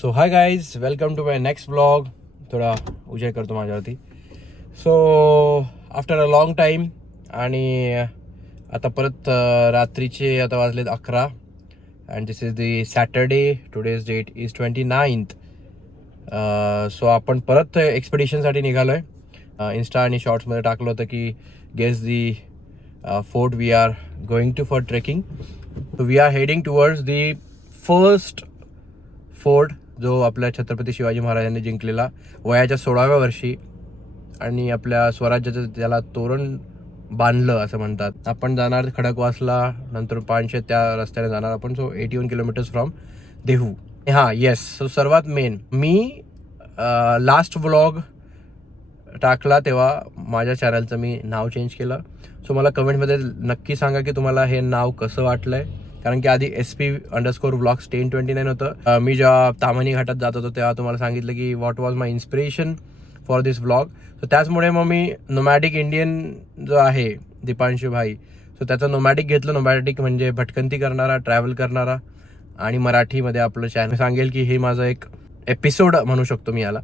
So hi guys, welcome to my next blog. थोडा उजेड करतो माझ्यावरती. So after a long time आणि आता परत रात्रीचे आता वाजलेत 11 and this is the Saturday. Today's date is 29th. So आपण परत एक्सपेडिशनसाठी निघालो आहे. इन्स्टा आणि शॉर्ट्समध्ये टाकलं होतं की guess the fort we are going to for trekking. So we are heading towards the first fort जो आपल्या छत्रपती शिवाजी महाराजांनी जिंकलेला वयाच्या 16व्या वर्षी आणि आपल्या स्वराज्याचं त्याला तोरण बांधलं असं म्हणतात. आपण जाणार खडकवासला, नंतर पानशेत त्या रस्त्याने जाणार आपण. So 81 kilometres from Dehu. हां येस. सो सर्वात मेन, मी लास्ट व्लॉग टाकला तेव्हा माझ्या चॅनलचं मी नाव चेंज केलं. सो मला कमेंटमध्ये नक्की सांगा की तुम्हाला हे नाव कसं वाटलं आहे. कारण की आधी SP_vlogs 1029 होतं. मी जेव्हा ताम्हाणी घाटात जात होतो तेव्हा तुम्हाला सांगितलं की what was my inspiration for this vlog. So त्याचमुळे मग मी नोमॅडिक इंडियन जो आहे दीपांशू भाई, सो त्याचं नोमॅडिक घेतलं. नोमॅडिक म्हणजे भटकंती करणारा, ट्रॅव्हल करणारा, आणि मराठीमध्ये आपलं चॅनल सांगेल की हे माझं एक एपिसोड म्हणू शकतो मी याला.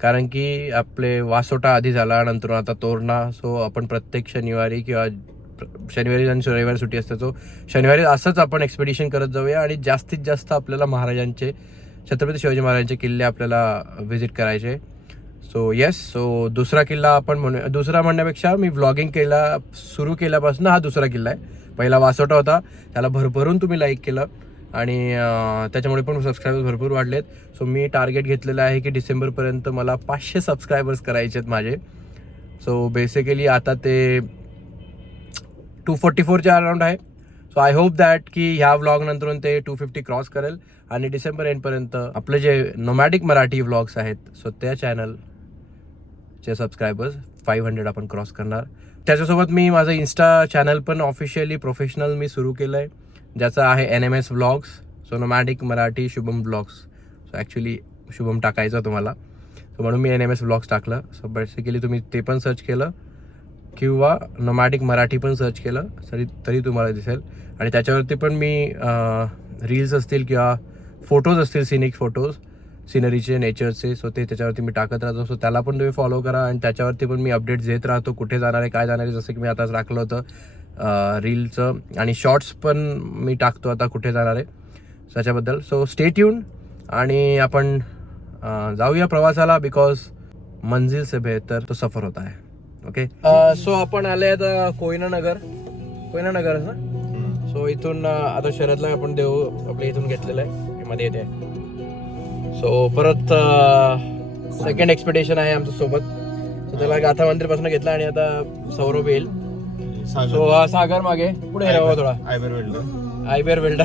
कारण की आपले वासोटा आधी झाला, नंतर आता तोरणा. सो आपण प्रत्येक शनिवारी किंवा शनिवारी आणि रविवारी सुट्टी असते, सो शनिवारी असंच आपण एक्सपेडिशन करत जाऊया आणि जास्तीत जास्त आपल्याला महाराजांचे, छत्रपती शिवाजी महाराजांचे किल्ले आपल्याला व्हिजिट करायचे. So yes. सो दुसरा किल्ला आपण म्हणू, दुसरा म्हणण्यापेक्षा मी व्लॉगिंग सुरू केल्यापासून हा दुसरा किल्ला आहे. पहिला वासोटा होता, त्याला भरभरून तुम्ही लाईक केलं आणि त्याच्यामुळे पण सबस्क्रायबर्स भरपूर वाढलेत. सो मी टार्गेट घेतलेलं आहे की डिसेंबरपर्यंत मला 500 सबस्क्रायबर्स करायचे आहेत माझे. सो बेसिकली आता ते 244च्या अराउंड आहे. सो आय होप दॅट की ह्या व्लॉग नंतरून ते 250 क्रॉस करेल आणि डिसेंबर एंडपर्यंत आपले जे नोमॅडिक मराठी व्लॉग्स आहेत, सो त्या चॅनलचे सबस्क्रायबर्स 500 आपण क्रॉस करणार. त्याच्यासोबत मी माझं इन्स्टा चॅनल पण ऑफिशियली प्रोफेशनल मी सुरू केलं आहे, ज्याचं आहे NMS vlogs. So nomadic Marathi Shubham vlogs. So actually Shubham टाकायचं तुम्हाला, सो म्हणून मी NMS व्लॉग्स टाकलं. सो बेसिकली तुम्ही ते पण सर्च केलं किंवा नोमॅडिक मराठी पण सर्च केलं तरी तुम्हाला दिसेल. आणि त्याच्यावरती पण मी रील्स असतील किंवा फोटोज असतील, सिनिक फोटोज, सिनरीचे, नेचरचे, सो ते त्याच्यावरती मी टाकत राहतो. सो त्याला पण तुम्ही फॉलो करा आणि त्याच्यावरती पण मी अपडेट्स देत राहतो, कुठे जाणार आहे, काय जाणार आहे. जसं की मी आताच टाकलं होतं रीलचं, आणि शॉर्ट्स पण मी टाकतो आता कुठे जाणार आहे त्याच्याबद्दल. सो स्टे ट्यून आणि आपण जाऊया प्रवासाला, बिकॉज मंजिल से बेहतर तो सफर होता है. ओके. सो आपण आले आता कोयना नगर ना. सो इथून आता शहरातला आपण देऊ आपल्या इथून घेतलेलं आहे, मध्ये येते. सो परत सेकंड एक्सपेडिशन आहे आमच्या सोबत. सो त्याला गाथा मंदिरपासून घेतला आणि आता सौरभ येईल. सो सागर मागे पुढे राहा थोडा. आयबेर वेल्डर.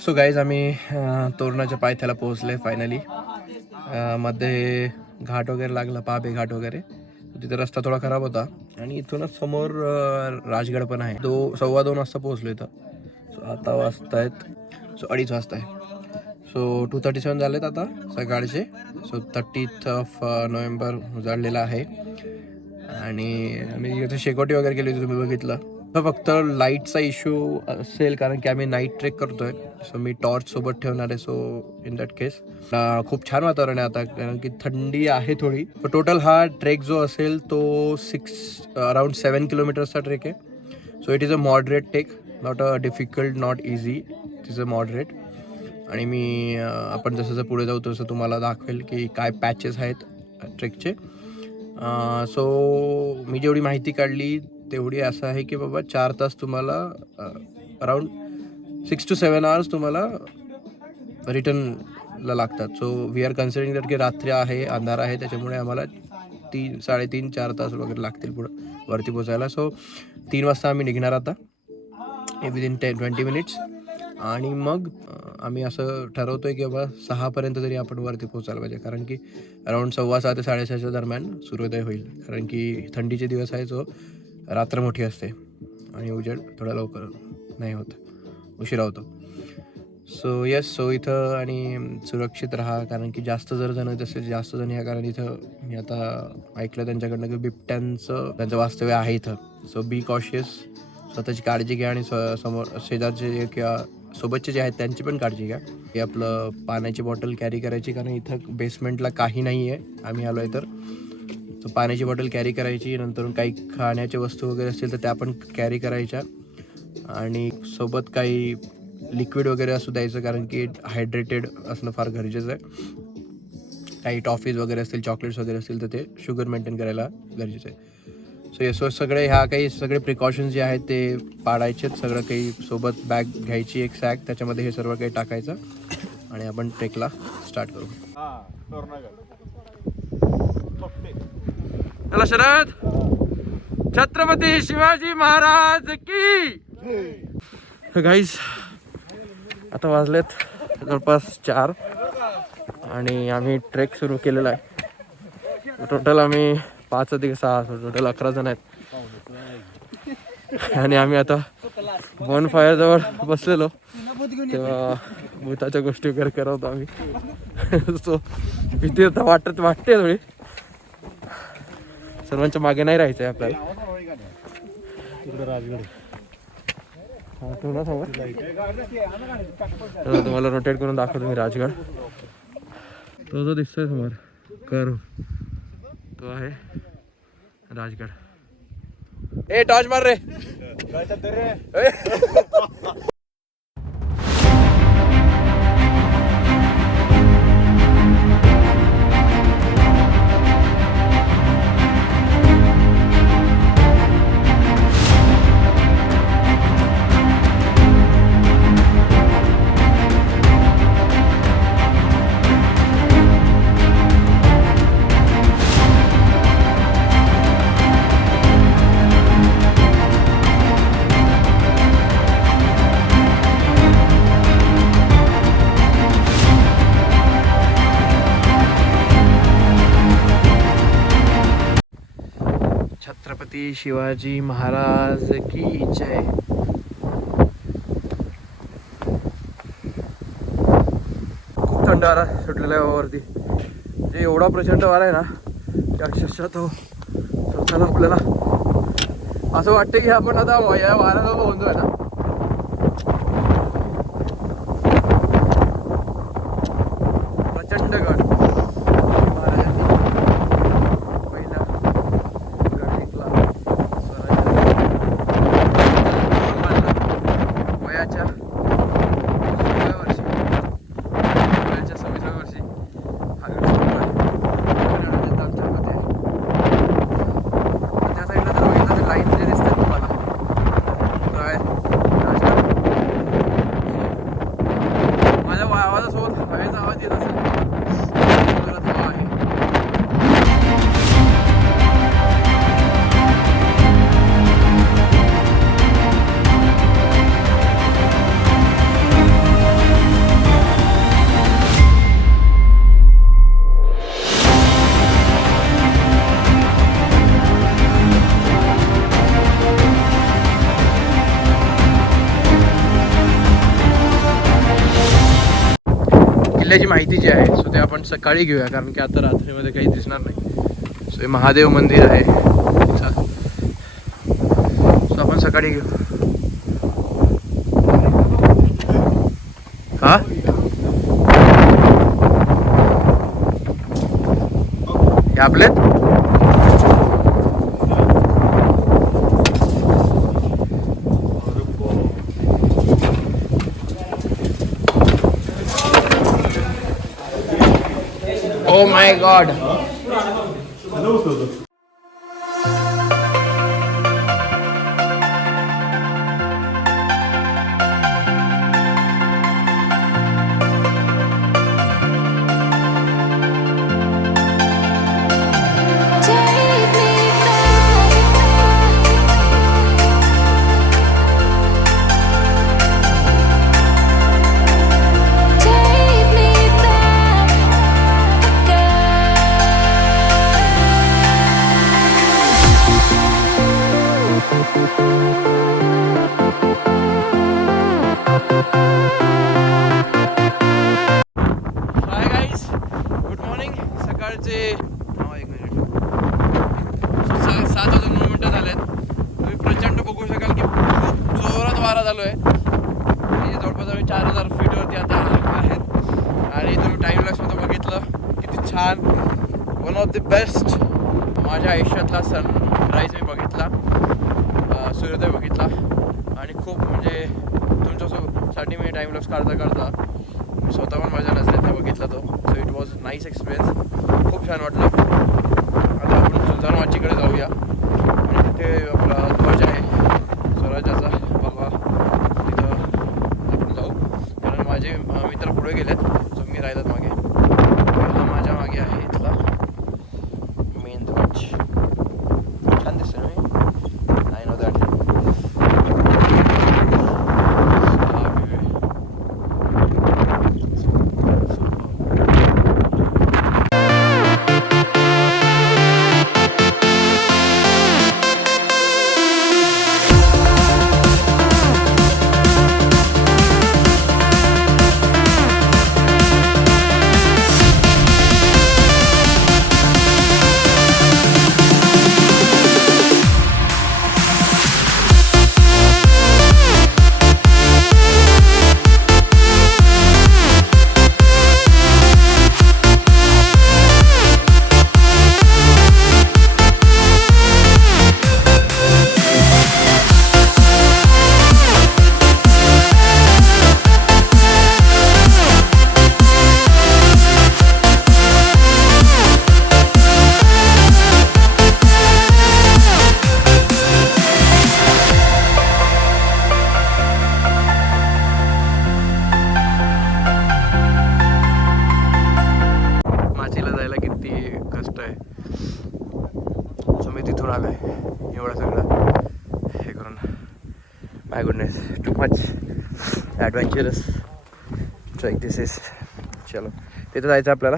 सो गाईज, आम्ही तोरणाच्या पायथ्याला पोहोचले फायनली. मध्ये घाट वगैरे लागला, पाबे घाट वगैरे. तिथे रस्ता थोडा खराब होता आणि इथूनच समोर राजगड पण आहे. 2:15 वाजता पोहोचलो इथं. सो आता वाजतायत 2:30 वाजता आहे. सो 2:37 झालेत आता सकाळचे. सो 30th नोव्हेंबर उजाडलेला आहे आणि आम्ही इथे शेकोटी वगैरे केली होती, तुम्ही बघितलं. तर फक्त लाईटचा इश्यू असेल कारण की आम्ही नाईट ट्रेक करतोय. सो मी टॉर्च सोबत ठेवणार आहे. सो इन दॅट केस खूप छान वातावरण आहे आता, कारण की थंडी आहे थोडी. टोटल हा ट्रेक जो असेल तो अराउंड 7 किलोमीटर्सचा ट्रेक आहे. So it is a moderate trek, not a difficult, not easy, it is a moderate. आणि मी आपण जसं पुढे जाऊ तसं तुम्हाला दाखवेल की काय पॅचेस आहेत ट्रेकचे. सो मी जेवढी माहिती काढली तेवढी असं आहे की बाबा 4 तास तुम्हाला, अराउंड 6 to 7 hours तुम्हाला रिटर्नला लागतात. So we are considering that की रात्री आहे, अंधार आहे, त्याच्यामुळे आम्हाला 3-3.5-4 तास वगैरे लागतील पुढं वरती पोचायला. सो 3 वाजता आम्ही निघणार आता, विदिन 10-20 minutes. आणि मग आम्ही असं ठरवतोय की बाबा 6पर्यंत तरी आपण वरती पोहोचायला पाहिजे, कारण की अराऊंड 6:15 ते 6:30च्या दरम्यान सूर्योदय होईल, कारण की थंडीचे दिवस आहे, जो रात्र मोठी असते आणि उजेड थोडा लवकर नाही होत, उशिरा होतो. सो इथं आणि सुरक्षित राहा, कारण की जास्त जर जण तसे जास्त जण या, कारण इथं मी आता ऐकलं त्यांच्याकडनं की बिबट्यांचं त्यांचं वास्तव्य आहे इथं. सो बी कॉशियस, स्वतःची काळजी घ्या आणि समोर शेजारचे किंवा सोबतचे जे आहेत त्यांची पण काळजी घ्या. हे आपलं पाण्याची बॉटल कॅरी करायची, कारण इथं बेसमेंटला काही नाही आहे, आम्ही आलो आहे तर पाण्याची बॉटल कॅरी करायची. नंतर काही खाण्याच्या वस्तू वगैरे असतील तर त्या पण कॅरी करायच्या, आणि सोबत काही लिक्विड वगैरे असू द्यायचं, कारण की हायड्रेटेड असणं फार गरजेचं आहे. काही टॉफीज वगैरे असतील, चॉकलेट्स वगैरे असतील तर ते शुगर मेंटेन करायला गरजेचं आहे. सो सगळे सगळे प्रिकॉशन्स जे आहेत ते पाळायचेत. सगळं काही सोबत बॅग घ्यायची, एक सॅक, त्याच्यामध्ये हे सर्व काही टाकायचं आणि आपण ट्रेकला स्टार्ट करू. चला शरद, छत्रपती शिवाजी महाराज की. गाईज आता वाजलेत जवळपास 4 आणि आम्ही ट्रेक सुरू केलेला आहे. टोटल आम्ही 5 अधिक 6, टोटल 11 जण आहेत. आणि आम्ही आता वन फायर जवळ बसलेलो तेव्हा भूताच्या गोष्टी वगैरे करत होतो आम्ही. सो भीती आता वाटते थोडी. सर्वांच्या मागे नाही राहायचंय आपल्याला. तुम्हाला रोटेट करून दाखवतो मी राजगड. तो जो दिसतोय समोर कर्व, तो आहे राजगड. ए टॉर्च मार रे. छत्रपती शिवाजी महाराज की जय. खूप थंड वारा सुटलेला आहे वरती. जे एवढा प्रचंड वारा आहे ना की अक्षरशः तो स्वतःला आपल्याला असं वाटतं की आपण आता या वाऱ्याला पोहोचतोय ना. प्रचंड गड. किल्ल्याची माहिती जी आहे सो ते आपण सकाळी घेऊया, कारण की आता रात्रीमध्ये काही दिसणार नाही. सो हे महादेव मंदिर आहे, सो आपण सकाळी घेऊ. हा हे आपलेत. Oh my God. सकाळचे 7:09 झालेत. तुम्ही प्रचंड बघू शकाल की खूप जोरात वारा चालू आहे. जवळपास आम्ही 4000 फीटवरती आता आहेत आणि तुम्ही टाईम लॅप्समध्ये बघितलं किती छान. वन ऑफ द बेस्ट माझ्या आयुष्यातला सनराईज मी बघितला, सूर्योदय बघितला आणि खूप म्हणजे तुमच्यासाठी मी टाईम लॅप्स काढता मी स्वतः पण माझ्या नजरेतनं बघितला तो. So it was nice experience. खूप छान वाटलं. आता आपण झुंजार माचीकडे जाऊया आणि तिथे आपला ध्वज आहे स्वराज्याचा बघा, तिथं आपण जाऊ. कारण माझे मित्र पुढे गेलेत, सो मी राहिलेत मागे. हा माझ्या मागे आहे इथला मेन ध्वज. छान दिसतो मी, आय नो दॅट. एवढं सगळं हे करून my goodness too much adventurous trek this is. चलो तिथं जायचं आपल्याला.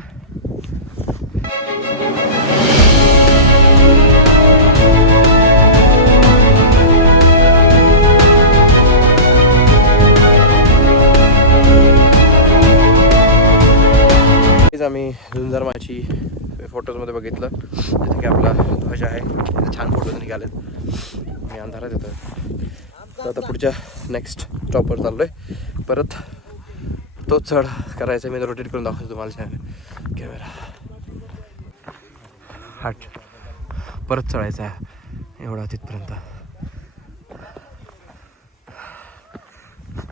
आम्ही झुंजार माची फोटोजमध्ये बघितलं तिथे की आपला ध्वज आहे, तिथे छान फोटोज निघालेत. मी अंधारात येतो. तर आता पुढच्या नेक्स्ट स्टॉपवर चाललो आहे. परत तो चढ करायचा. मी रोटेट करून दाखवतो तुम्हाला कॅमेरा. हाट परत चढायचा आहे एवढा तिथपर्यंत.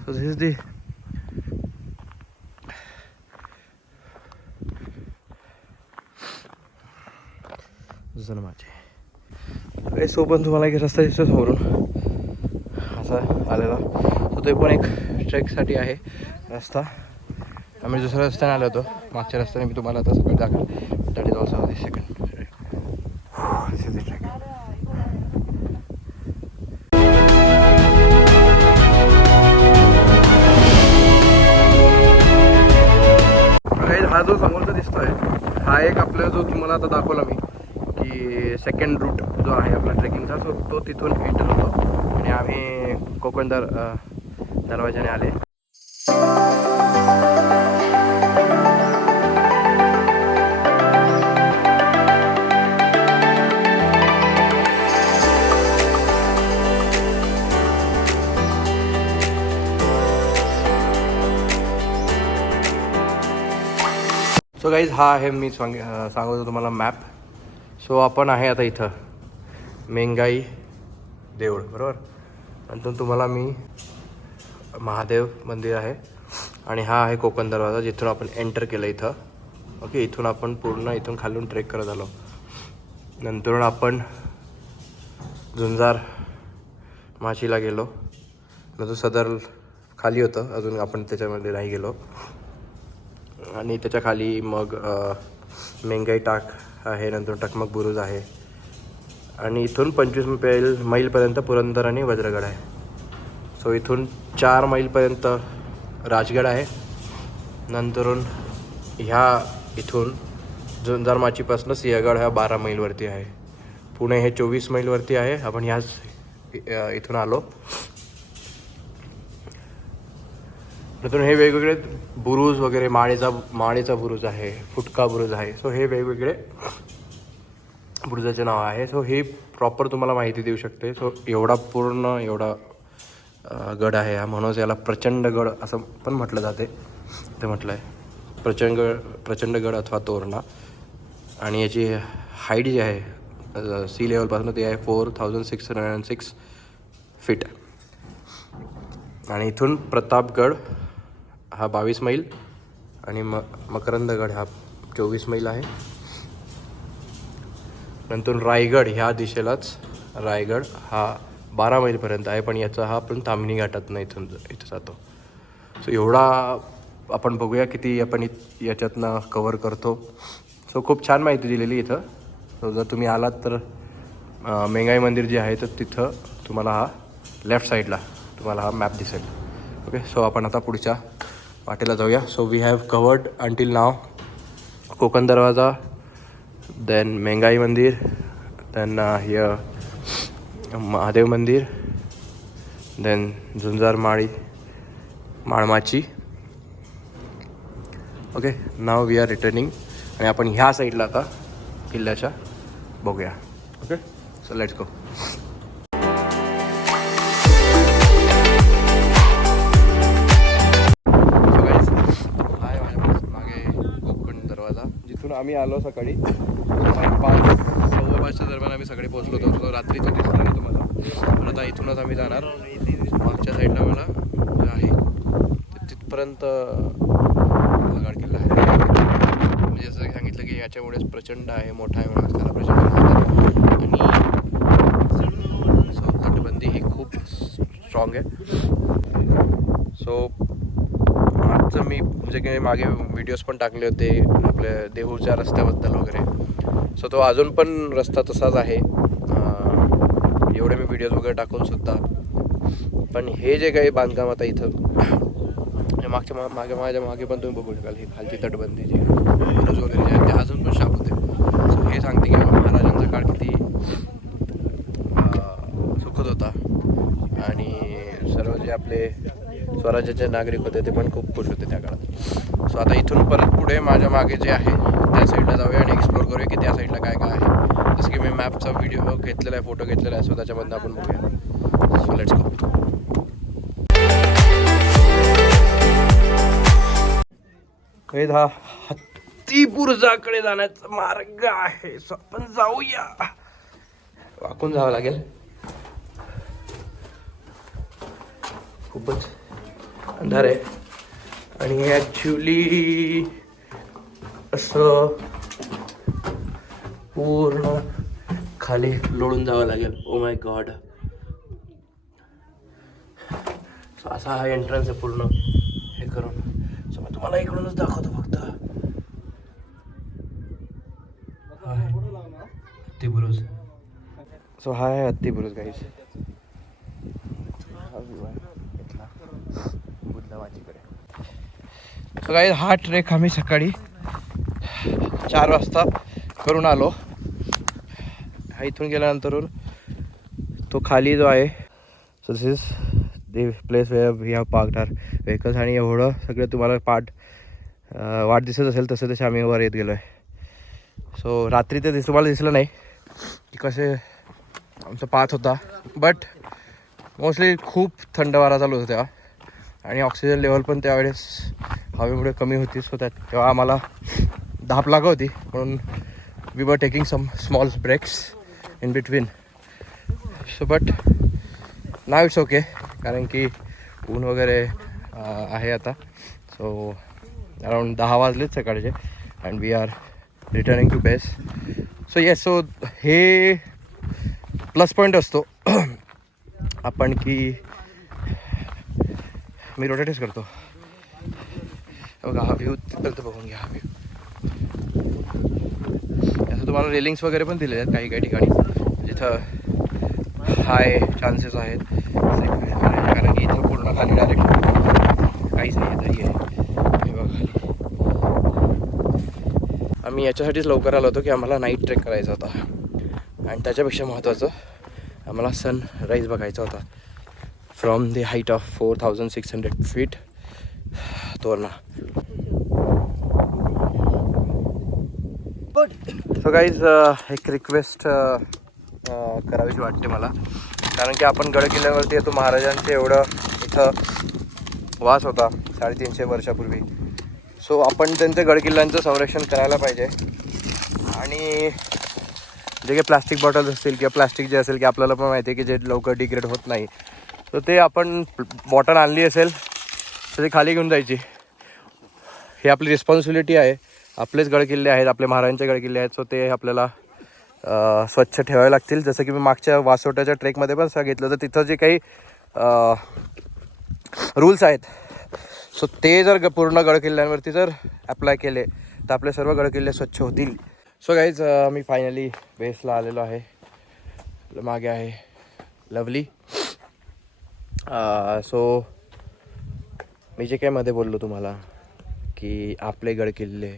सो दिस इज दी माझे सोबत तुम्हाला एक रस्ता दिसतो समोरून असा आलेला. तो ते पण एक ट्रेकसाठी आहे रस्ता. आम्ही दुसऱ्या रस्त्याने आलो होतो. मागच्या रस्त्याने मी तुम्हाला आता सगळं दाखवलं. That is also this second trek. हा जो समोरचा दिसतोय हा एक आपला जो तुम्हाला आता दाखवला मी की सेकंड रूट जो आहे आपला ट्रेकिंगचा, सो तो तिथून एंटर होतो आणि आम्ही कोकण दरवाजाने आले. सो गाईज हा आहे मी सांगतो तुम्हाला मॅप. सो आपण आहे आता इथं मेंगाई देऊळ बरोबर. नंतर तुम्हाला मी महादेव मंदिर आहे आणि हा आहे कोकण दरवाजा जिथून आपण एंटर केलं इथं. ओके, इथून आपण पूर्ण इथून खालून ट्रेक करत आलो. नंतर आपण झुंजार माचीला गेलो. नंतर सदर खाली होतं, अजून आपण त्याच्यामध्ये नाही गेलो. आणि त्याच्या खाली मग मेंगाई टाक आहे, नंतर टकमक बुरुज आहे आणि इथून 25 मैलपर्यंत पुरंदर आणि वज्रगड आहे. सो इथून 4 मैलपर्यंत राजगड आहे. नंतरून इथून झुंजार माचीपासून सिंहगड ह्या 12 मैलवरती आहे. पुणे हे 24 मैलवरती आहे. आपण ह्याच इथून आलो. नंतर हे वेगवेगळे बुरुज वगैरे, माळेचा बुरुज आहे, फुटका बुरुज आहे. सो हे वेगवेगळे बुरुजाचे नाव आहे. सो हे प्रॉपर तुम्हाला माहिती देऊ शकते. सो एवढा गड आहे हा, म्हणूनच याला प्रचंड गड असं पण म्हटलं जाते. ते म्हटलं आहे प्रचंड गड अथवा तोरणा. आणि याची हाईट जी आहे सी लेवलपासून ती आहे 4606 फीट. आणि इथून प्रतापगड हा 22 मैल आणि मकरंदगड हा 24 मैल आहे. नंतर रायगड ह्या दिशेलाच रायगड हा 12 मैलपर्यंत आहे, पण याचा हा आपण ताम्हिणी घाटातनं इथं जातो. सो एवढा आपण बघूया किती आपण याच्यातनं कवर करतो. सो खूप छान माहिती दिलेली इथं. सो जर तुम्ही आलात तर मेंगाई मंदिर जे आहे तर तिथं तुम्हाला हा लेफ्ट साईडला तुम्हाला हा मॅप दिसेल. ओके, सो आपण आता पुढच्या वाटेला जाऊया. So we have covered until now Konkan Darwaja, then Mengai Mandir, then here Mahadev Mandir, then Malmachi. Okay, now we are returning. आणि आपण ह्या साईडला आता किल्ल्याच्या बघूया. Okay, so let's go. जिथून आम्ही आलो सकाळी 5:15च्या दरम्यान आम्ही सगळे पोहोचलो होतो. रात्री तो दिसला नाही तुम्हाला. पण आता इथूनच आम्ही जाणार. मागच्या साईडला मला आहे तिथपर्यंत आगाड किल्ला आहे. म्हणजे जसं सांगितलं की याच्यामुळेच प्रचंड आहे, मोठा आहे म्हणून त्याला प्रचंड आणि सो तटबंदी ही खूप स्ट्रॉंग आहे. सो मागचं मी म्हणजे की मागे व्हिडिओज पण टाकले होते आपल्या देहूच्या रस्त्याबद्दल वगैरे. सो तो अजून पण रस्ता तसाच आहे, एवढे मी व्हिडिओज वगैरे टाकून सुद्धा. पण हे जे काही बांधकाम आता इथं माझ्या मागे पण तुम्ही बघू शकाल. ही खालची तटबंदी जी बुरुज वगैरे जे आहेत ते अजून पण शाप होते. सो हे सांगते की महाराजांचा काळ किती सुखद होता आणि सर्व जे आपले स्वराज्याचे नागरिक होते ते पण खूप खुश होते त्या काळात. सो आता इथून परत पुढे माझ्या मागे जे आहे त्या साईडला जाऊया आणि एक्सप्लोर करूया की त्या साईडला काय काय आहे. जसं की मी मॅपचा व्हिडिओ घेतलेला आहे, फोटो घेतलेला आहे. सो त्याच्यामधून आपण बघूया. सो लेट्स गो. हा हत्ती बुरुजाकडे जाण्याचा मार्ग आहे. सो आपण जाऊया. वाकून जावं लागेल, खूपच अंधार आहे. आणि ॲक्च्युली असं पूर्ण खाली लोळून जावं लागेल. Oh my God. सो असा हा एंट्रन्स आहे पूर्ण हे करून. सो मी तुम्हाला इकडूनच दाखवतो फक्त. हत्ती बुरुज. सो हा आहे हत्ती बुरुज गाईस. सो गाईस हा ट्रेक आम्ही सकाळी 4 वाजता करून आलो. हा इथून गेल्यानंतर तो खाली जो आहे so this is the place where we have parked our vehicles. आणि एवढं सगळं तुम्हाला वाट दिसत असेल तसे तसे आम्ही वर येत गेलो आहे. सो रात्री ते तुम्हाला दिसलं नाही की कसे आमचा पाथ होता, बट मोस्टली खूप थंड वारा चालू होता तेव्हा आणि ऑक्सिजन लेवल पण त्यावेळेस हवेमुळे कमी होती. सो तेव्हा आम्हाला धाप लागत होती, म्हणून we were taking some small breaks in between. So but now it's okay, कारण की ऊन वगैरे आहे आता. सो अराउंड 10 वाजलेच सकाळचे and we are returning to base. So yes, so हे प्लस पॉईंट असतो आपण की मी रोटेटच करतो. बघा हा व्ह्यू तिथपर्यंत बघून घ्या. हा व्ह्यू असं तुम्हाला रेलिंग्स वगैरे पण दिले आहेत काही काही ठिकाणी जिथं हाय चान्सेस आहेत, कारण की इथं पूर्ण खाली डायरेक्ट काहीच नाही आहे. तरी आहे हे बघा खाली. आम्ही याच्यासाठीच लवकर आलो होतो की आम्हाला नाईट ट्रेक करायचा होता आणि त्याच्यापेक्षा महत्त्वाचं आम्हाला सनराईज बघायचा होता from the height of 4600 feet. Torna. So guys एक रिक्वेस्ट करावीशी वाटते मला, कारण की आपण गड किल्ल्यावरती येतो. महाराजांचे एवढं इथं वास होता 350 वर्षापूर्वी. सो आपण त्यांच्या गड किल्ल्यांचं संरक्षण करायला पाहिजे. आणि जे काही प्लास्टिक बॉटल्स असतील किंवा प्लास्टिक जे असेल की आपल्याला पण माहिती आहे की जे लवकर डिग्रेड होत नाही, तर ते आपण बॉटल आणली असेल तर ते खाली घेऊन जायची. ही आपली रिस्पॉन्सिबिलिटी आहे. आपलेच गडकिल्ले आहेत, आपले महाराजांचे गडकिल्ले आहेत. सो ते आपल्याला स्वच्छ ठेवावे लागतील. जसं की मी मागच्या वासोट्याच्या ट्रेकमध्ये पण सांगितलं, तर तिथं जे काही रूल्स आहेत, सो ते जर पूर्ण गडकिल्ल्यांवरती जर अप्लाय केले तर आपले सर्व गडकिल्ले स्वच्छ होतील. सो गाईज मी फायनली बेसला आलेलो आहे. मागे आहे लवली. सो मी जे काय मध्ये बोललो तुम्हाला की आपले गडकिल्ले,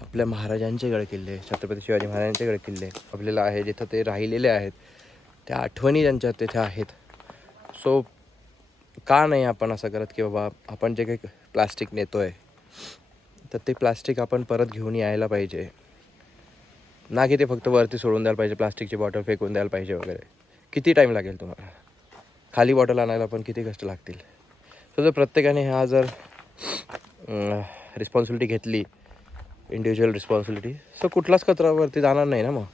आपल्या महाराजांचे गडकिल्ले, छत्रपती शिवाजी महाराजांचे गडकिल्ले आपल्याला आहे, जिथं ते राहिलेले आहेत, त्या आठवणी त्यांच्या तिथे आहेत. सो का नाही आपण असं करत की बाबा आपण जे काही प्लास्टिक नेतो आहे तर ते प्लास्टिक आपण परत घेऊन यायला पाहिजे, ना की ते फक्त वरती सोडून द्यायला पाहिजे, प्लास्टिकची बॉटल फेकून द्यायला पाहिजे वगैरे. किती टाईम लागेल तुम्हाला? खाली बॉटल आणायला पण किती कष्ट लागतील. सो जर प्रत्येकाने हा जर रिस्पॉन्सिबिलिटी घेतली, इंडिव्हिज्युअल रिस्पॉन्सिबिलिटी, सो कुठलाच कचरावरती जाणार नाही ना मग.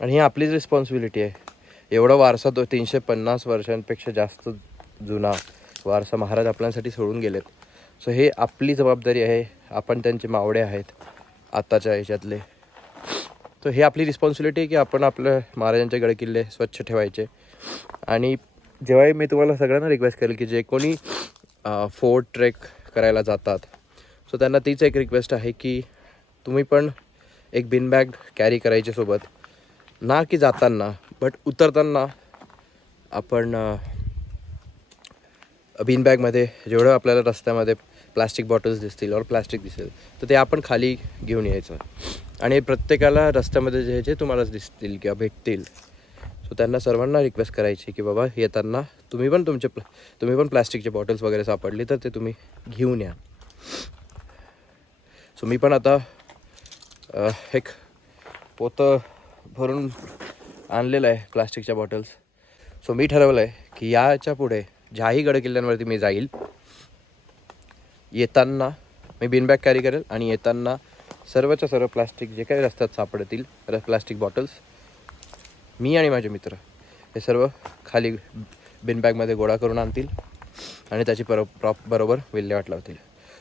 आणि ही आपलीच रिस्पॉन्सिबिलिटी आहे. एवढा वारसा, तो 350 वर्षांपेक्षा जास्त जुना वारसा महाराज आपल्यासाठी सोडून गेलेत. सो हे आपली जबाबदारी आहे. आपण त्यांचे मावडे आहेत आत्ताच्या ह्याच्यातले. तर हे आपली रिस्पॉन्सिबिलिटी आहे की आपण आपल्या महाराजांचे गडकिल्ले स्वच्छ ठेवायचे. आणि जेव्हाही मी तुम्हाला सगळ्यांना रिक्वेस्ट करेल की जे कोणी फोर्ट ट्रेक करायला जातात, सो त्यांना तीच एक रिक्वेस्ट आहे की तुम्ही पण एक बिन बॅग कॅरी करायची सोबत, ना की जाताना बट उतरताना आपण बिन बॅगमध्ये जेवढं आपल्याला रस्त्यामध्ये प्लास्टिक बॉटल्स दिसतील और प्लास्टिक दिसेल तर ते आपण खाली घेऊन यायचं. आणि प्रत्येकाला रस्त्यामध्ये जे जे तुम्हाला दिसतील किंवा भेटतील, सो त्यांना सर्वांना रिक्वेस्ट करायची की बाबा येताना तुम्ही पण प्लास्टिकचे बॉटल्स वगैरे सापडली तर ते तुम्ही घेऊन या. सो मी पण आता एक पोतं भरून आणलेलं आहे प्लास्टिकच्या बॉटल्स. सो मी ठरवलं आहे की याच्या पुढे ज्याही गडकिल्ल्यांवरती मी जाईल, येताना मी बिन बॅग कॅरी करेल आणि येताना सर्वच्या सर्व प्लास्टिक जे काही रस्त्यात सापडतील प्लास्टिक बॉटल्स, मी आणि माझे मित्र हे सर्व खाली बिन बॅगमध्ये गोळा करून आणतील आणि त्याची बरोबर विल्हेवाट लावतील.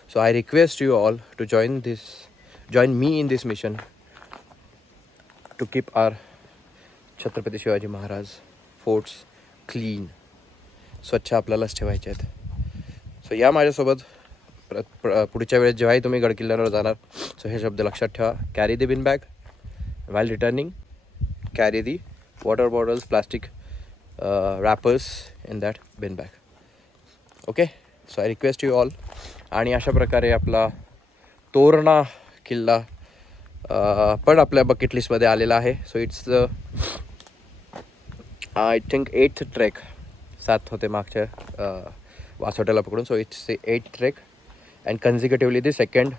So I request you all to join me in this mission to keep our Chhatrapati Shivaji Maharaj forts clean. स्वच्छ आपल्यालाच ठेवायचे आहेत. सो या माझ्यासोबत पुढच्या वेळेस जेव्हाही तुम्ही गडकिल्ल्यावर जाणार, सो हे शब्द लक्षात ठेवा. Carry the bin bag while returning, carry the water bottles, plastic wrappers in that bin bag. Okay, so I request you all. आणि अशा प्रकारे आपला तोरणा किल्ला पण आपल्या बकेट लिस्टमध्ये आलेला आहे. So it's I think 8th trek. 7 होते मागच्या वासोट्याला पकडून. So it's 8th trek and consecutively the 2nd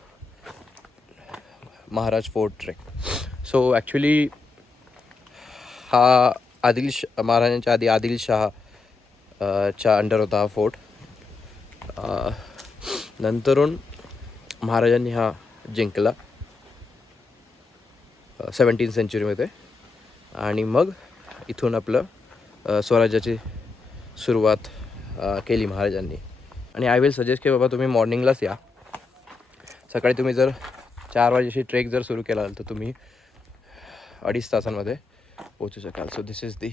Maharaj fort trek. So actually हा महाराजांच्या आधी आदिलशाह च्या अंडर होता हा फोर्ट. नंतरून महाराजांनी हा जिंकला 17th सेंचुरीमध्ये. आणि मग इथून आपलं स्वराज्याची सुरुवात केली महाराजांनी. आणि आय विल सजेस्ट की बाबा तुम्ही मॉर्निंगलाच या. सकाळी तुम्ही जर 4 वाजेची ट्रेक जर सुरू केला तर तुम्ही 2.5 तासांमध्ये पोहोचू शकाल. So this is the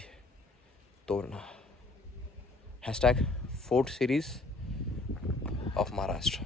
Torna #4 series of Maharashtra.